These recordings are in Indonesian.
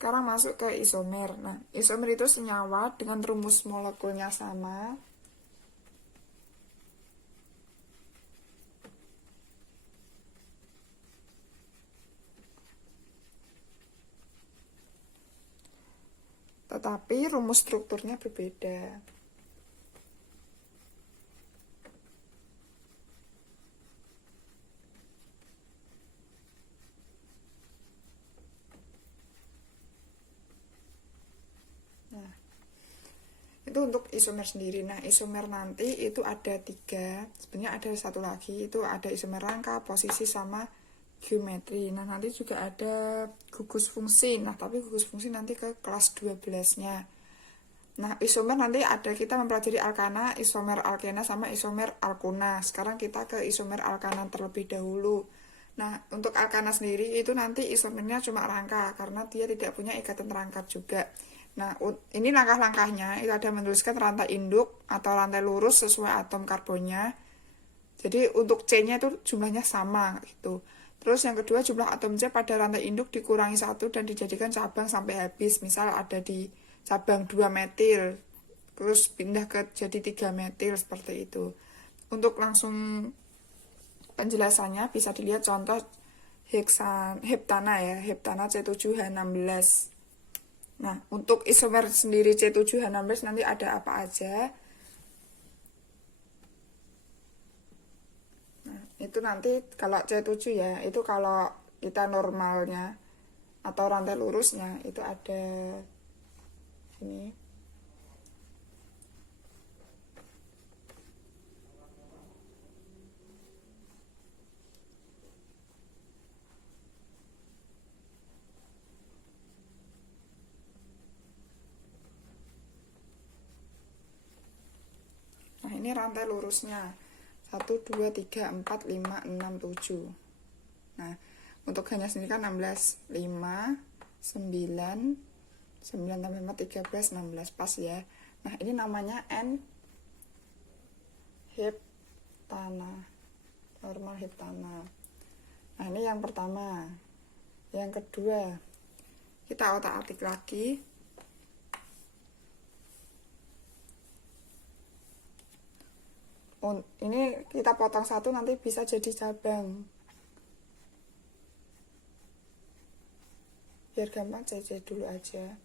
Sekarang masuk ke isomer. Nah, isomer itu senyawa dengan rumus molekulnya sama. Tetapi rumus strukturnya berbeda. Nah, itu untuk isomer sendiri. Nah, isomer nanti itu ada 3. Sebenarnya ada satu lagi, itu ada isomer rangka, posisi, sama geometri. Nah, nanti juga ada gugus fungsi. Nah, tapi gugus fungsi nanti ke kelas 12-nya. Nah, isomer nanti ada, kita mempelajari alkana, isomer alkena, sama isomer alkona. Sekarang kita ke isomer alkana terlebih dahulu. Nah, untuk alkana sendiri itu nanti isomernya cuma rangka, karena dia tidak punya ikatan terangkat juga. Nah, ini langkah-langkahnya, itu ada menuliskan rantai induk atau rantai lurus sesuai atom karbonnya. Jadi untuk C-nya itu jumlahnya sama gitu. Terus yang kedua, jumlah atom C pada rantai induk dikurangi 1 dan dijadikan cabang sampai habis. Misal ada di cabang 2 metil, terus pindah ke jadi 3 metil seperti itu. Untuk langsung penjelasannya bisa dilihat contoh heptana ya, heptana C7H16. Nah, untuk isomer sendiri C7H16 nanti ada apa aja? Nah, itu nanti kalau C7 ya, itu kalau kita normalnya atau rantai lurusnya itu ada ini. Nah, ini rantai lurusnya. 1, 2, 3, 4, 5, 6, 7. Nah, untuk H-nya sendiri kan 16. 5, 9, 9 tambah 4, 13, 16. Pas ya. Nah, ini namanya N heptana. Normal heptana. Nah, ini yang pertama. Yang kedua, kita otak-atik lagi. Ini kita potong 1 nanti bisa jadi cabang. Biar gampang CC dulu aja.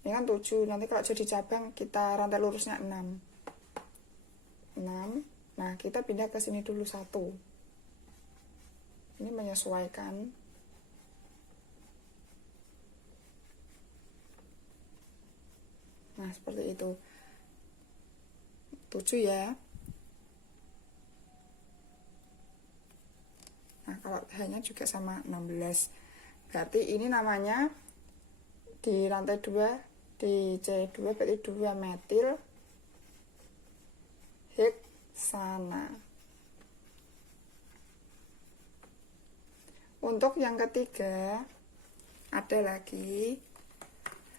Ini kan 7, nanti kalau jadi cabang kita rantai lurusnya 6. 6. Nah, kita pindah ke sini dulu 1. Ini menyesuaikan. Nah, seperti itu. 7 ya. Nah, kalau H-nya juga sama 16. Berarti ini namanya di rantai 2, di C2 berarti 2 metil heksana. Untuk yang ketiga, ada lagi.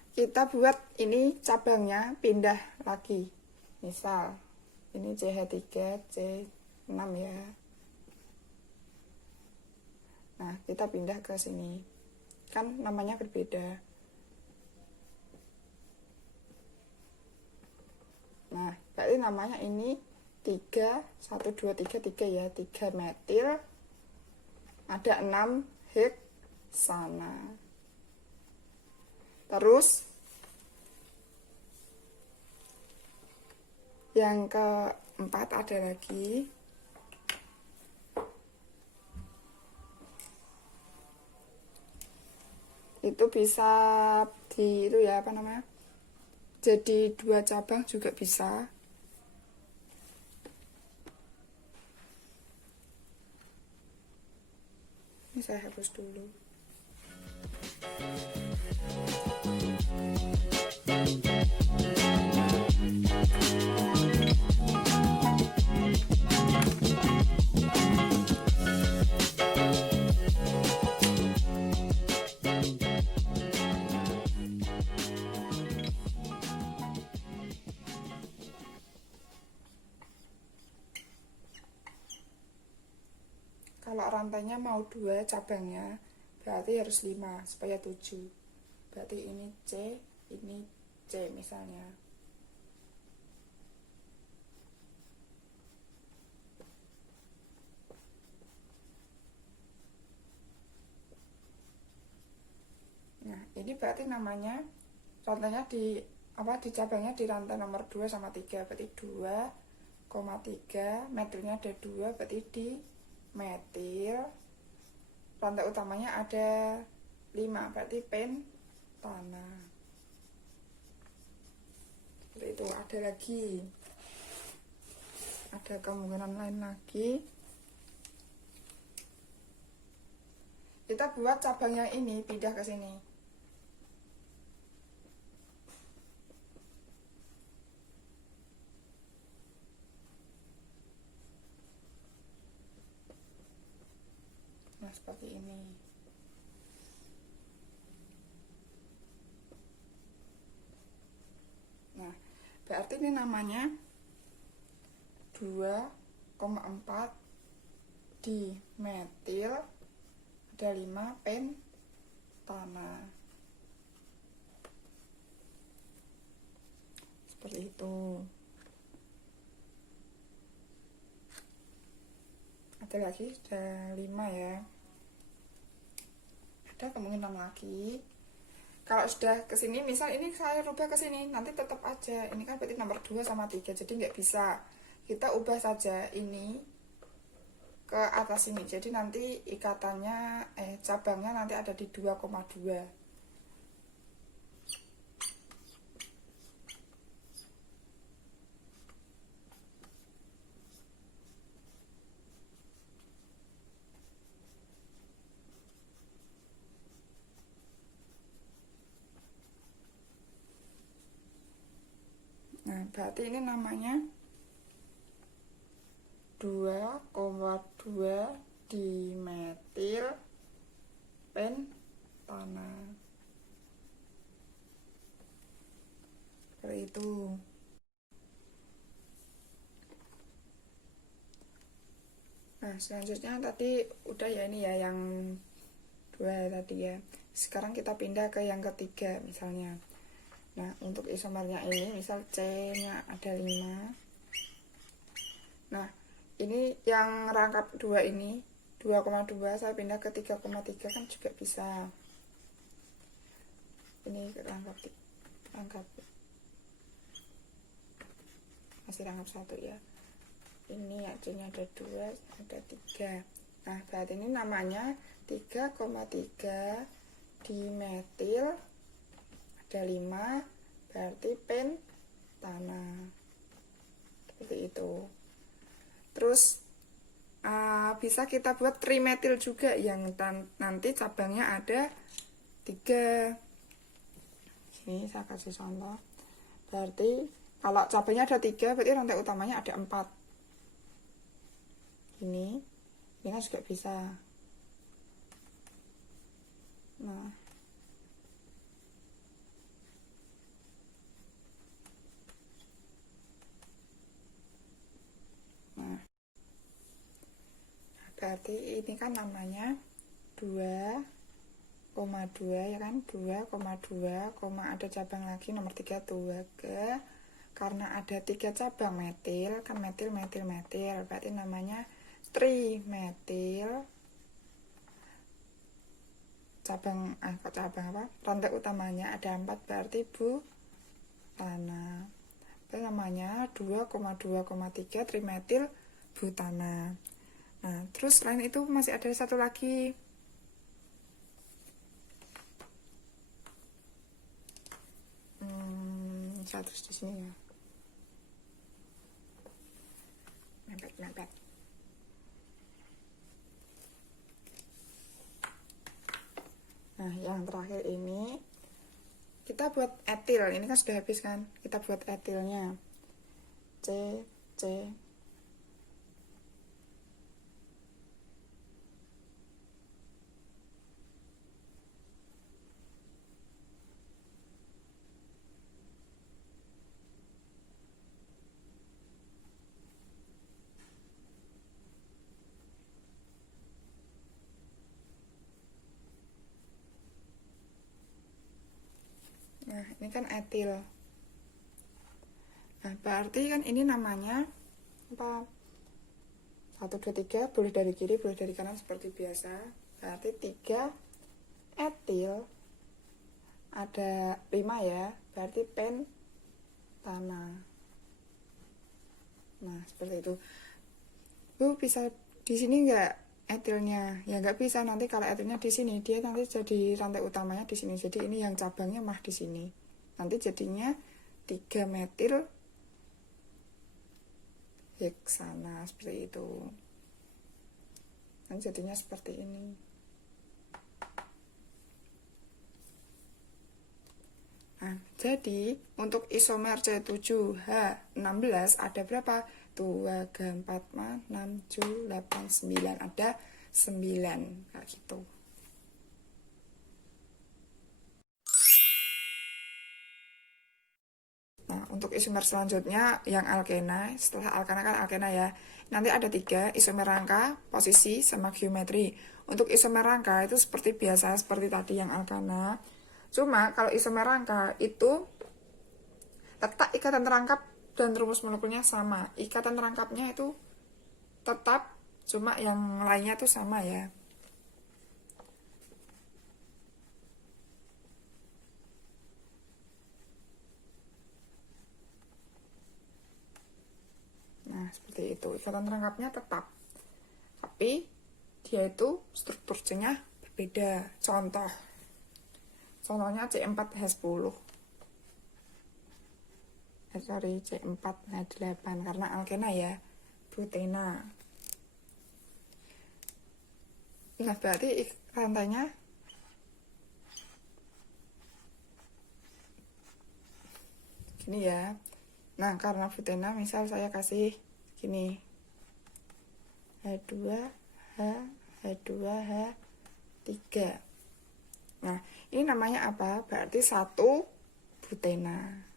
Kita buat ini cabangnya pindah lagi. Misal, ini CH3, C6 ya. Nah, kita pindah ke sini. Kan namanya berbeda. Nah, berarti namanya ini 3, 1, 2, 3, 3 ya. 3 metil. Ada 6 heksana. Terus, yang keempat ada lagi. Itu bisa di itu ya, apa namanya, jadi 2 cabang juga bisa. Ini saya hapus dulu. Kalau rantainya mau 2 cabangnya, berarti harus 5 supaya 7. berarti ini C, ini C misalnya. Nah, ini berarti namanya rantainya di cabangnya di rantai nomor 2 sama 3, berarti 2,3, metilnya ada 2, berarti di metil rantai utamanya ada 5, berarti pentana. Seperti itu. Ada kemungkinan lain lagi. Kita buat cabang yang ini pindah ke sini. Nah, seperti ini. Nah, berarti ini namanya 2,4 di metil ada 5 pentana. Seperti itu. Ada lagi, ada 5 ya. Ada kemungkinan lagi. Kalau sudah kesini, misal ini saya rubah ke sini, nanti tetap aja. Ini kan berarti nomor 2 sama 3, jadi nggak bisa. Kita ubah saja ini ke atas ini. Jadi nanti ikatannya, cabangnya nanti ada di 2,2. Nah, berarti ini namanya 2,2 dimetil pentana. Seperti itu. Nah, selanjutnya tadi udah ya, ini ya yang 2 tadi ya. Sekarang kita pindah ke yang ketiga misalnya. Nah, untuk isomernya ini misal C-nya ada 5. Nah, ini yang rangkap 2 ini 2,2 saya pindah ke 3,3 kan juga bisa. Ini rangkap masih rangkap 1 ya. Ini C-nya ada 2, ada 3. Nah, berarti ini namanya 3,3 dimetil ada 5, berarti pentana. Seperti itu. Terus bisa kita buat trimetil juga yang nanti cabangnya ada 3. Sini saya kasih contoh. Berarti kalau cabangnya ada 3, berarti rantai utamanya ada 4. Ini kan juga bisa. Nah, berarti ini kan namanya 2,2 ya kan, 2,2, ada cabang lagi nomor 3 2 ke, karena ada 3 cabang metil kan, metil, berarti namanya trimetil. Cabang rantai utamanya ada 4, berarti butana. Itu namanya 2,2,3 trimetil butana. Nah, terus selain itu masih ada satu lagi. Saya terus di sini ya. Mepet. Nah, yang terakhir ini kita buat etil. Ini kan sudah habis kan? Kita buat etilnya. C. Nah, ini kan etil. Nah, berarti kan ini namanya apa? 1, 2, 3, boleh dari kiri, boleh dari kanan seperti biasa. Berarti 3 etil, ada 5 ya, berarti pentana. Nah, seperti itu. Bisa di sini nggak etilnya? Ya nggak bisa, nanti kalau etilnya di sini, dia nanti jadi rantai utamanya di sini. Jadi ini yang cabangnya mah di sini. Nanti jadinya 3 metil heksana seperti itu. Nanti jadinya seperti ini. Nah, jadi untuk isomer C7H16 ada berapa? 2, 3, 4, 5, 6, 7, 8, 9. Ada 9 kayak gitu. Nah, untuk isomer selanjutnya yang alkena, setelah alkena kan alkena ya. Nanti ada 3, isomer rangka, posisi, sama geometri. Untuk isomer rangka itu seperti biasa, seperti tadi yang alkena. Cuma kalau isomer rangka itu tetap ikatan rangkap dan rumus molekulnya sama. Ikatan rangkapnya itu tetap, cuma yang lainnya itu sama ya. Nah, seperti itu. Ikatan rangkapnya tetap. Tapi dia itu strukturnya berbeda. Contohnya C4H10. Sorry, C4H8 karena alkena ya. Butena. Nah, berarti rantainya gini ya. Nah, karena butena misal saya kasih gini. H2, H2, H3. Nah, ini namanya apa? Berarti 1 butena.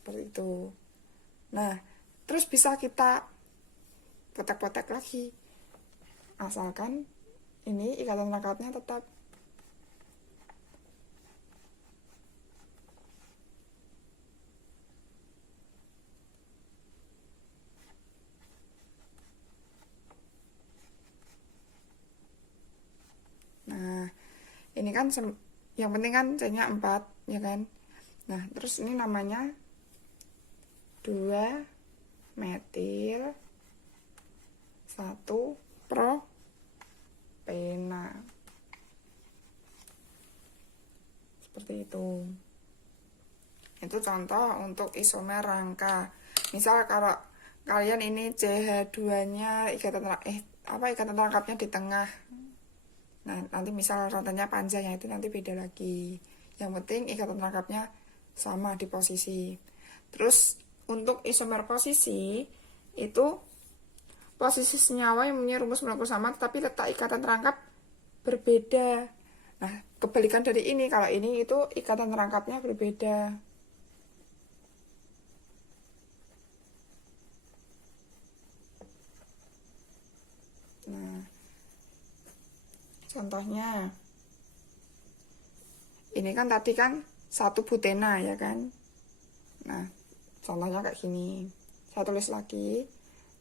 Seperti itu. Nah, terus bisa kita potek-potek lagi. Asalkan ini ikatan rangkapnya tetap. Nah, ini kan yang penting kan C-nya 4, ya kan? Nah, terus ini namanya 2 metil 1 propena. Seperti itu. Itu contoh untuk isomer rangka. Misal kalau kalian ini CH2-nya ikatan rangkapnya di tengah. Nah, nanti misal rantainya panjang ya, itu nanti beda lagi. Yang penting ikatan rangkapnya sama di posisi. Terus untuk isomer posisi itu posisi senyawa yang mempunyai rumus molekul sama tetapi letak ikatan rangkap berbeda. Nah, kebalikan dari ini, kalau ini itu ikatan rangkapnya berbeda. Nah, contohnya ini kan tadi kan 1 butena ya kan. Nah, contohnya kayak gini. Saya tulis lagi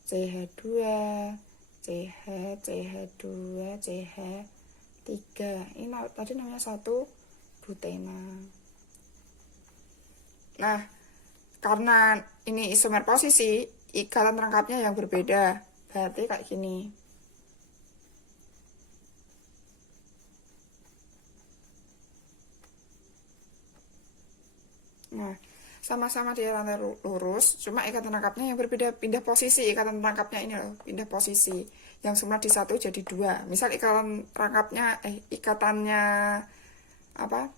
CH2, CH, CH2, CH3. Ini tadi namanya 1 butena. Nah, karena ini isomer posisi, ikatan rangkapnya yang berbeda. Berarti kayak gini. Nah, sama-sama di rantai lurus, cuma ikatan rangkapnya yang berbeda, pindah posisi ikatan rangkapnya ini loh, pindah posisi. Yang semula di 1 jadi 2. Misal ikatan rangkapnya, ikatannya apa?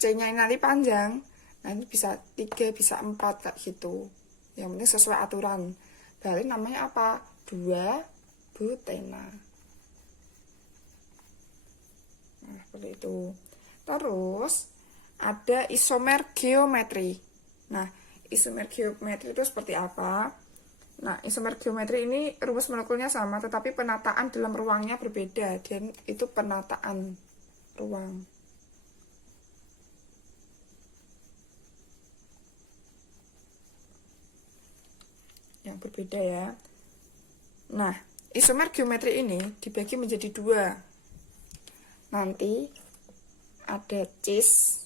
C-nya ini nanti panjang, nah ini bisa 3, bisa 4 kayak gitu. Yang penting sesuai aturan. Berarti namanya apa? 2 butena. Nah, seperti itu. Terus ada isomer geometri. Nah, isomer geometri itu seperti apa? Nah, isomer geometri ini rumus molekulnya sama, tetapi penataan dalam ruangnya berbeda. Dan itu penataan ruang. yang berbeda ya. Nah, isomer geometri ini dibagi menjadi dua. Nanti ada cis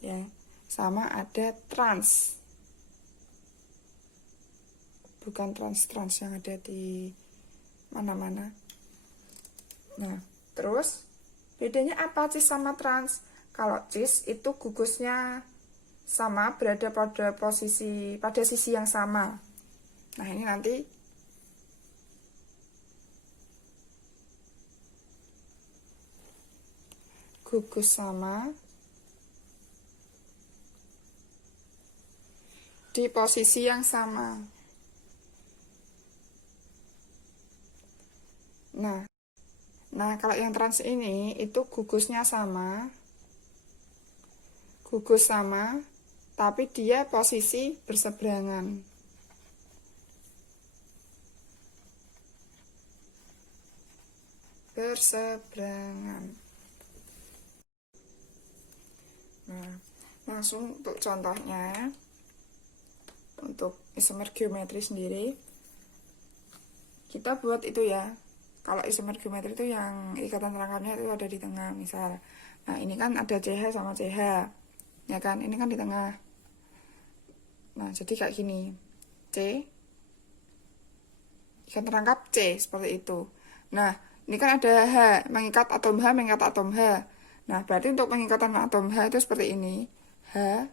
ya, sama ada trans. Bukan trans yang ada di mana-mana. Nah, terus bedanya apa cis sama trans? Kalau cis itu gugusnya sama, berada pada sisi yang sama. Nah, ini nanti gugus sama di posisi yang sama. Nah, kalau yang trans ini itu gugusnya sama, tapi dia posisi berseberangan. Nah, langsung untuk contohnya, untuk isomer geometri sendiri, kita buat itu ya. Kalau isomer geometri itu yang ikatan rangkapnya itu ada di tengah, misal. Nah, ini kan ada CH sama CH, ya kan? Ini kan di tengah. Nah, jadi kayak gini. C, ikatan rangkap C, seperti itu. Nah, ini kan ada H, mengikat atom H. Nah, berarti untuk pengikatan atom H itu seperti ini. H.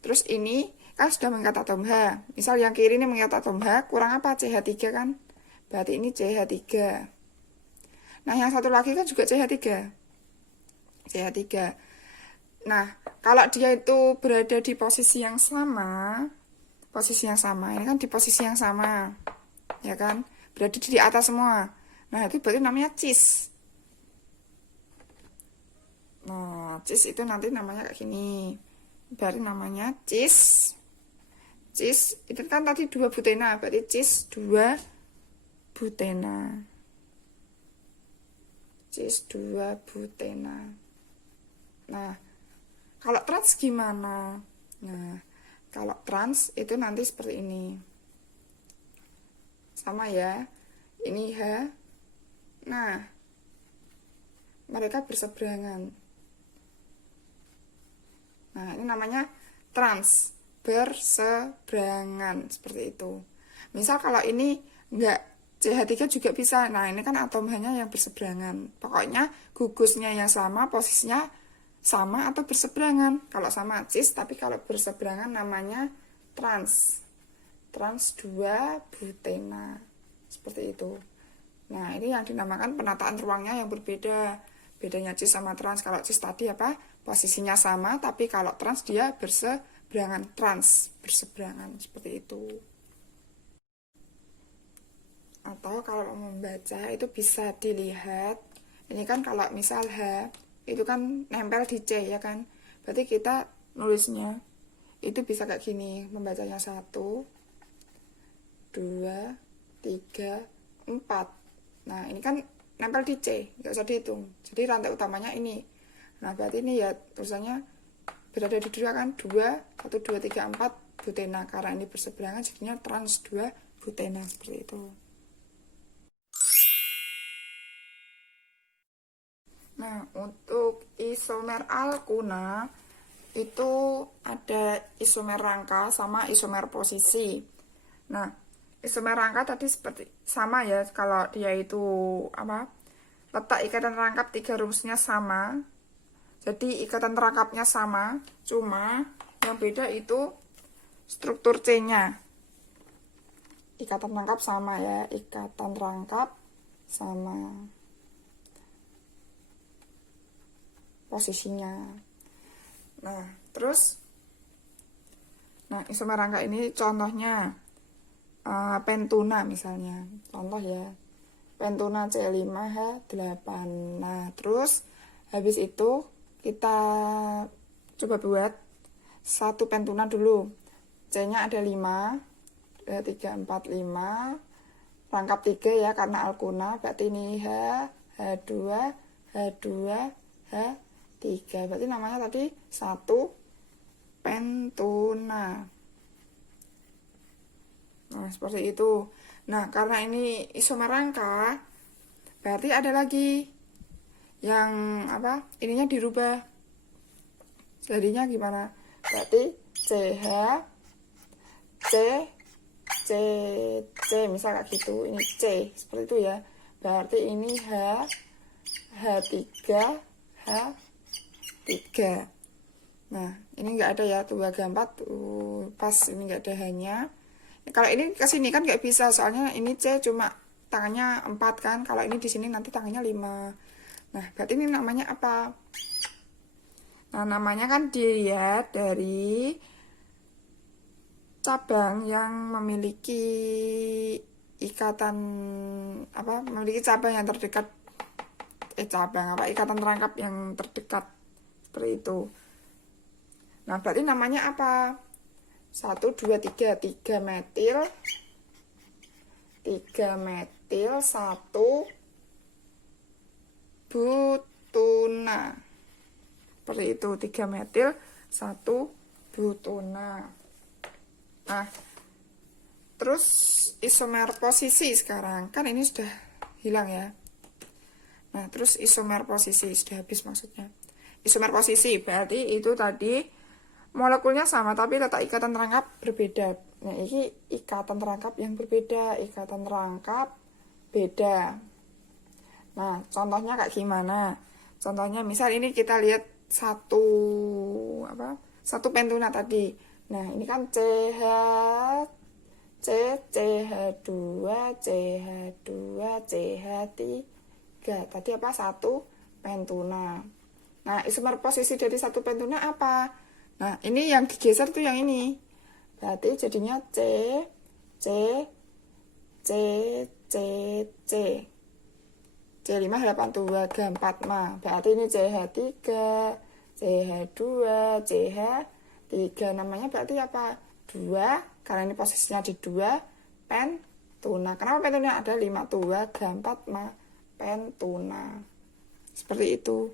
Terus ini kan sudah mengikat atom H. Misal yang kiri ini mengikat atom H, kurang apa? CH3 kan? Berarti ini CH3. Nah, yang satu lagi kan juga CH3. Nah, kalau dia itu berada di posisi yang sama, ini kan di posisi yang sama, ya kan? Berada di atas semua. Nah, itu berarti namanya cis. Nah, cis itu nanti namanya kayak gini. Berarti namanya cis. Cis itu kan tadi 2 butena, berarti cis 2 butena. Cis 2 butena. Nah, kalau trans gimana? Nah, kalau trans itu nanti seperti ini. Sama ya. Ini H. Nah, mereka berseberangan. Nah, ini namanya trans, berseberangan, seperti itu. Misal kalau ini enggak, CH3 juga bisa. Nah, ini kan atom H-nya yang berseberangan. Pokoknya gugusnya yang sama, posisinya sama atau berseberangan. Kalau sama cis, tapi kalau berseberangan namanya trans. Trans 2 butena. Seperti itu. Nah, ini yang dinamakan penataan ruangnya yang berbeda. Bedanya cis sama trans. Kalau cis tadi apa? Posisinya sama, tapi kalau trans dia berseberangan. Berseberangan. Seperti itu. Atau kalau mau membaca itu bisa dilihat. Ini kan kalau misal H itu kan nempel di C ya kan. Berarti kita nulisnya itu bisa kayak gini. Membacanya 1, 2, 3, 4. Nah, ini kan nempel di C, nggak usah dihitung. Jadi rantai utamanya ini. Nah, berarti ini ya tulisannya berada di 2 kan, 2, 1, 2, 3, 4 butena. Karena ini berseberangan jadinya trans 2 butena, seperti itu. Nah, untuk isomer alkuna itu ada isomer rangka sama isomer posisi. Nah, isomer rangka tadi seperti sama ya, kalau dia itu apa? Letak ikatan rangkap 3 rumusnya sama. Jadi ikatan rangkapnya sama, cuma yang beda itu struktur C-nya. Ikatan rangkap sama ya, ikatan rangkap sama posisinya. Nah, terus isomer rangka ini contohnya pentuna misalnya. Contoh ya. Pentuna C5H8. Nah, terus habis itu kita coba buat satu pentuna dulu. C-nya ada 5, 3, 4, 5. Rangkap 3 ya, karena alkuna. Berarti ini H, H2, H2, H3. Berarti namanya tadi satu pentuna. Nah, seperti itu. Nah, karena ini isomer rangka, berarti ada lagi yang apa? Ininya dirubah. Jadinya gimana? Berarti CH C C C misal kayak gitu. Ini C seperti itu ya. Berarti ini H3 H3. Nah, ini nggak ada ya, tuh H4 pas ini nggak ada hanya. Kalau ini ke sini kan nggak bisa, soalnya ini C cuma tangannya 4 kan. Kalau ini di sini nanti tangannya 5. Nah, berarti ini namanya apa? Nah, namanya kan dilihat dari cabang yang memiliki ikatan apa? Memiliki cabang yang terdekat cabang apa? Ikatan terangkap yang terdekat. Seperti itu. Nah, berarti namanya apa? 1, 2, 3 metil 1 butuna. Seperti itu, 3 metil 1 butuna. Nah, terus isomer posisi sekarang. Kan ini sudah hilang ya. Nah, terus isomer posisi sudah habis maksudnya. Isomer posisi berarti itu tadi molekulnya sama tapi letak ikatan terangkap berbeda. Nah, ini ikatan terangkap yang berbeda, ikatan terangkap beda. Nah, contohnya kayak gimana? Contohnya misal ini kita lihat satu pentuna tadi. Nah, ini kan CH2 CH3. Tadi apa? Satu pentuna. Nah, isomer posisi dari satu pentuna apa? Nah, ini yang digeser tuh yang ini. Berarti jadinya C. C5H82 G4 mah. Berarti ini CH3, CH2, CH3. Namanya berarti apa? 2, karena ini posisinya di 2, pentuna. Kenapa pentuna? Ada 52 G4 mah pentuna. Seperti itu.